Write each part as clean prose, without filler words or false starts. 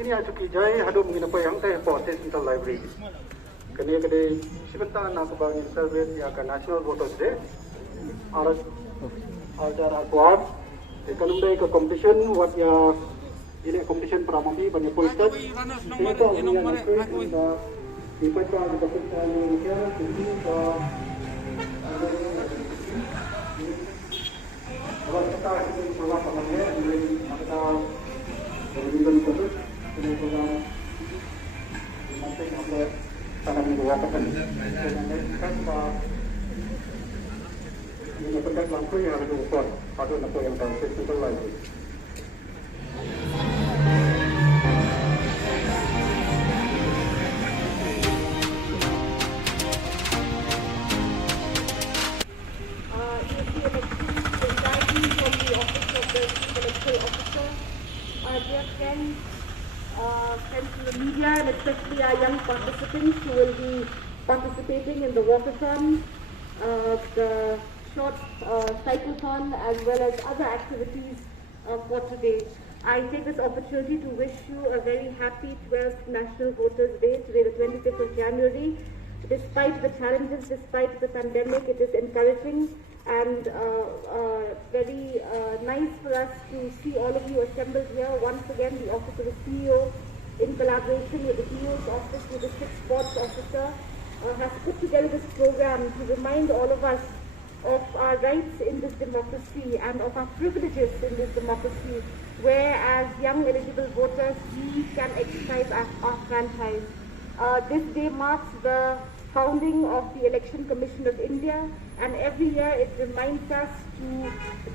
Ini aja kijai hadum gina pa yang teh porte Central Library. Kene kede sebentar nak bangin celebrate ya ka National Voters Day. Ajar akuat. Kalau udah ke competition, what ya ini competition pramami banyak politik. Itu yang kita dibaca di competition Indonesia jadi ke kalau kita ini salah pamannya kita berbincang terus dengan program nanti apa akan diwakilkan kan ini berkat lampu yang ada diukur pada lampu yang bagus itu lagi. Dear friends, friends from the media, and especially our young participants who will be participating in the Walkathon, the short cyclothon, as well as other activities for today. I take this opportunity to wish you a very happy 12th National Voters Day, today the 25th of January. Despite the challenges, despite the pandemic, it is encouraging and very nice for us to see all of you assembled here. Once again, the Office of the CEO, in collaboration with the DO's office, with the District Sports Officer, has put together this program to remind all of us of our rights in this democracy and of our privileges in this democracy, where as young eligible voters we can exercise our franchise. This day marks the founding of the Election Commission of India, and every year it reminds us to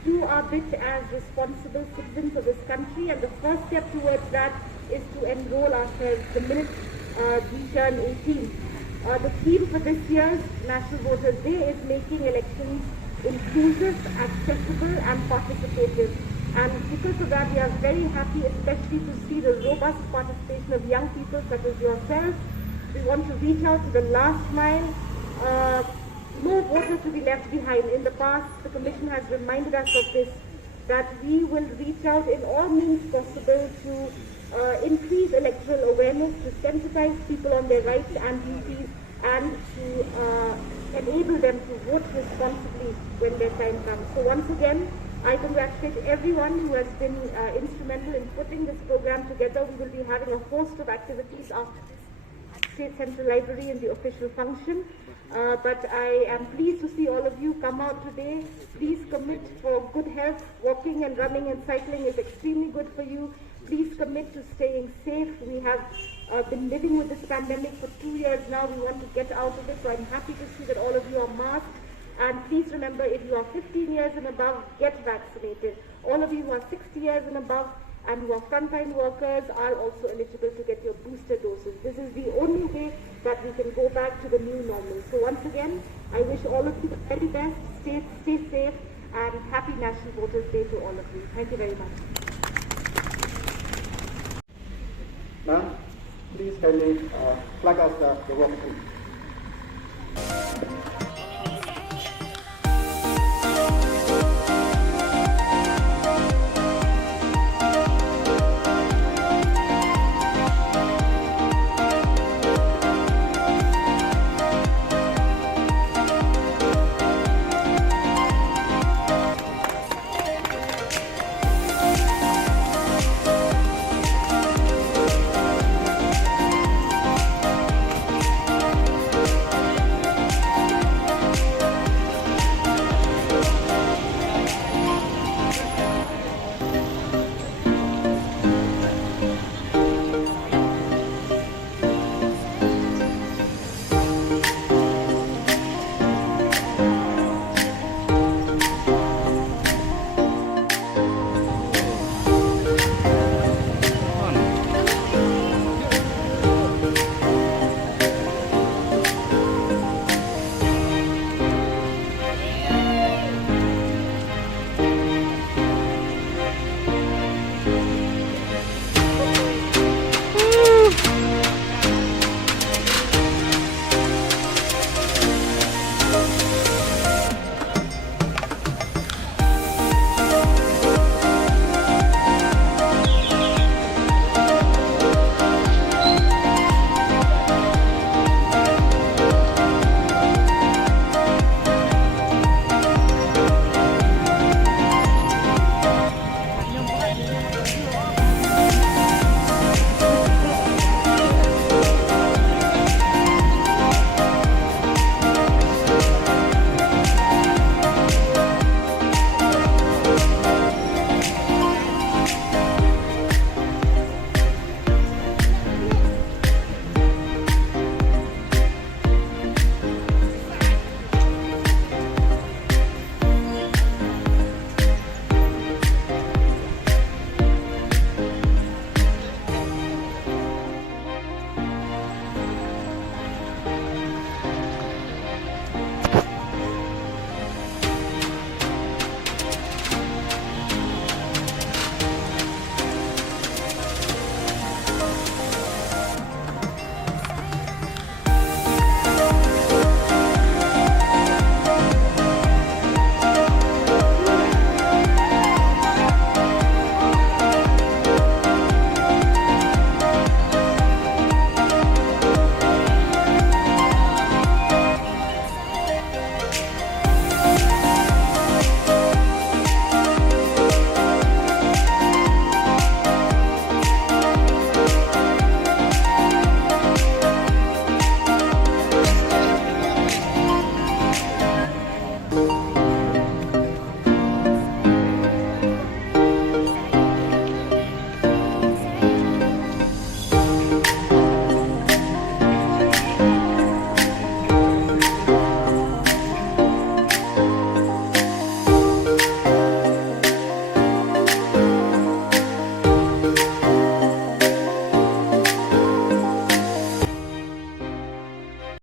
do our bit as responsible citizens of this country, and the first step towards that is to enroll ourselves the minute we turn 18. The theme for this year's National Voters Day is making elections inclusive, accessible and participative. And because of that, we are very happy, especially to see the robust participation of young people such as yourselves. We want to reach out to the last mile. No voter to be left behind. In the past, the Commission has reminded us of this, that we will reach out in all means possible to increase electoral awareness, to sensitize people on their rights and duties, and to enable them to vote responsibly when their time comes. So once again, I congratulate everyone who has been instrumental in putting this program together. We will be having a host of activities after this at State Central Library in the official function. But I am pleased to see all of you come out today. Please commit for good health. Walking and running and cycling is extremely good for you. Please commit to staying safe. We have been living with this pandemic for 2 years now. We want to get out of it. So I'm happy to see that all of you are masked. And please remember, if you are 15 years and above, get vaccinated. All of you who are 60 years and above and who are frontline workers are also eligible to get your booster doses. This is the only way that we can go back to the new normal. So once again, I wish all of you the very best. Stay safe, and happy National Voters Day to all of you. Thank you very much. Ma'am, please kindly flag out the Walkathon.